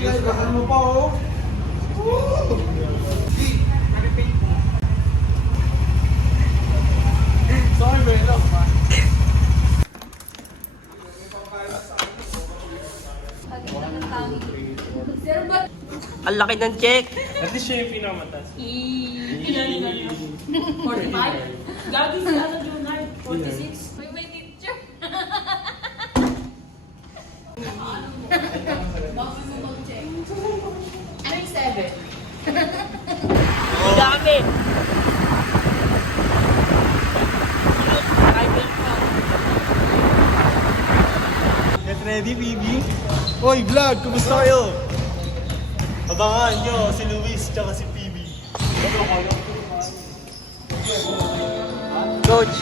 guys, lakan mo pa oh. Sorry, Belo. Ang laki ng check. At least siya yung pinamatas. 45? Gabi sa ano, Junard? 46? May teacher. Ano yung 7? Ang dami. Get ready, baby. Oy, vlog! Kumusta kayo? Abangan nyo si Luis tsaka si PB. Coach.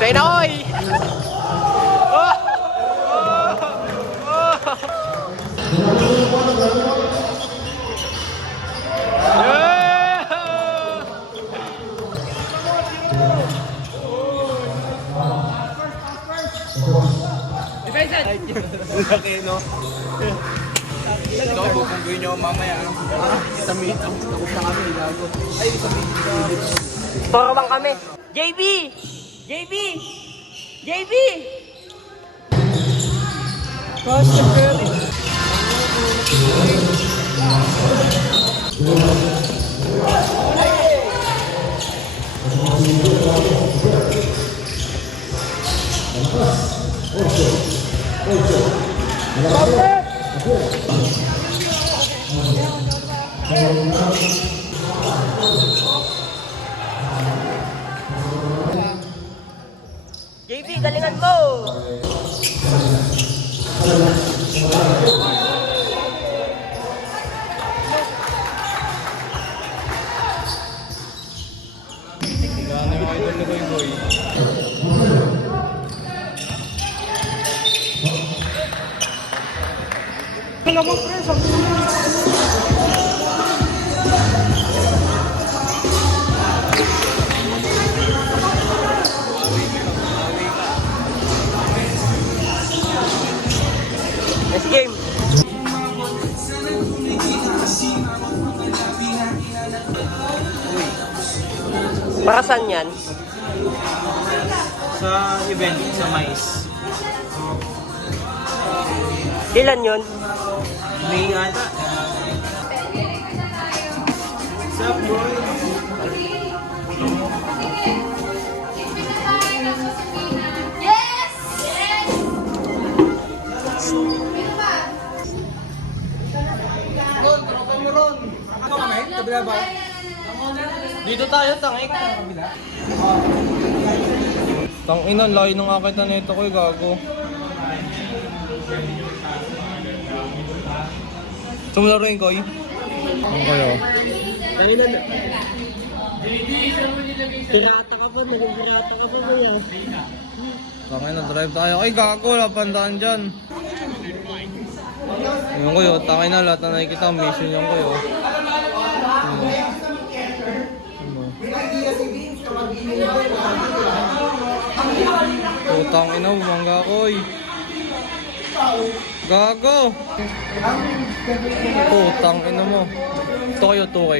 Say na, oy! Oh! Oh! Laki, no? Ito, bubunggoy nyo mamaya. Sa meet, tapos na kami, gago. Ay, sa meet. Torobang kami. JB! JB! JB! Gosh, the girl. JB, galingan mo! Gano'n yung idol ni Boy Boy. Tingnan mo, pre, sa Next game. Para saan yan? Sa event, sa Mais. Ilan yun? May ata. Sa boy. Yes! Yes! Ron, tropa mo ron. Ano kami? Kabila ba? Dito tayo, tangik. Tang ina, layo nung akita nito ko, gago. Sumularo yung koy. Ano kayo? Kanina na. Pirata ka po, naging pirata ka po mo yan. Tangin na, drive tayo. Ay, gago, lapandaan dyan. Yung ko yun, tangin na, lahat na nakikita, mission yung ko yun. Putang ina, bumangga ko eh. Gago! Putang ina mo. Ito kayo, 2K.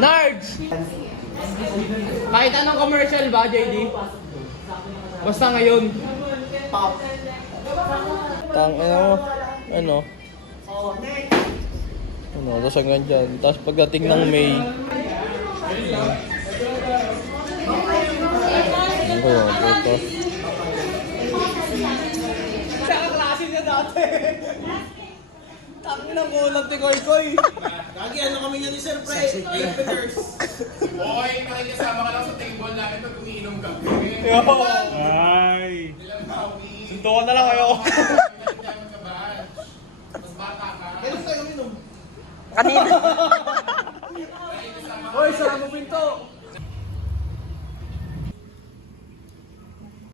Nards! Kahit anong commercial ba, JD? Basta ngayon. Tang ina mo. Ano? Ano, tapos hanggang dyan. Tapos pagdating ng May. Ano ko yun, puto. Sa kaklase niya dati. Tangin ang kulang ti Koy Koy. Lagi ano kami yan ni Sir Pre. Okay, nakikasama ka lang sa table namin pag umiinom ka. Ay! Suntukan na lang kayo. Mas bata ka. Kailan tayo uminom? Kanina. Hoy, sarap mo pinto.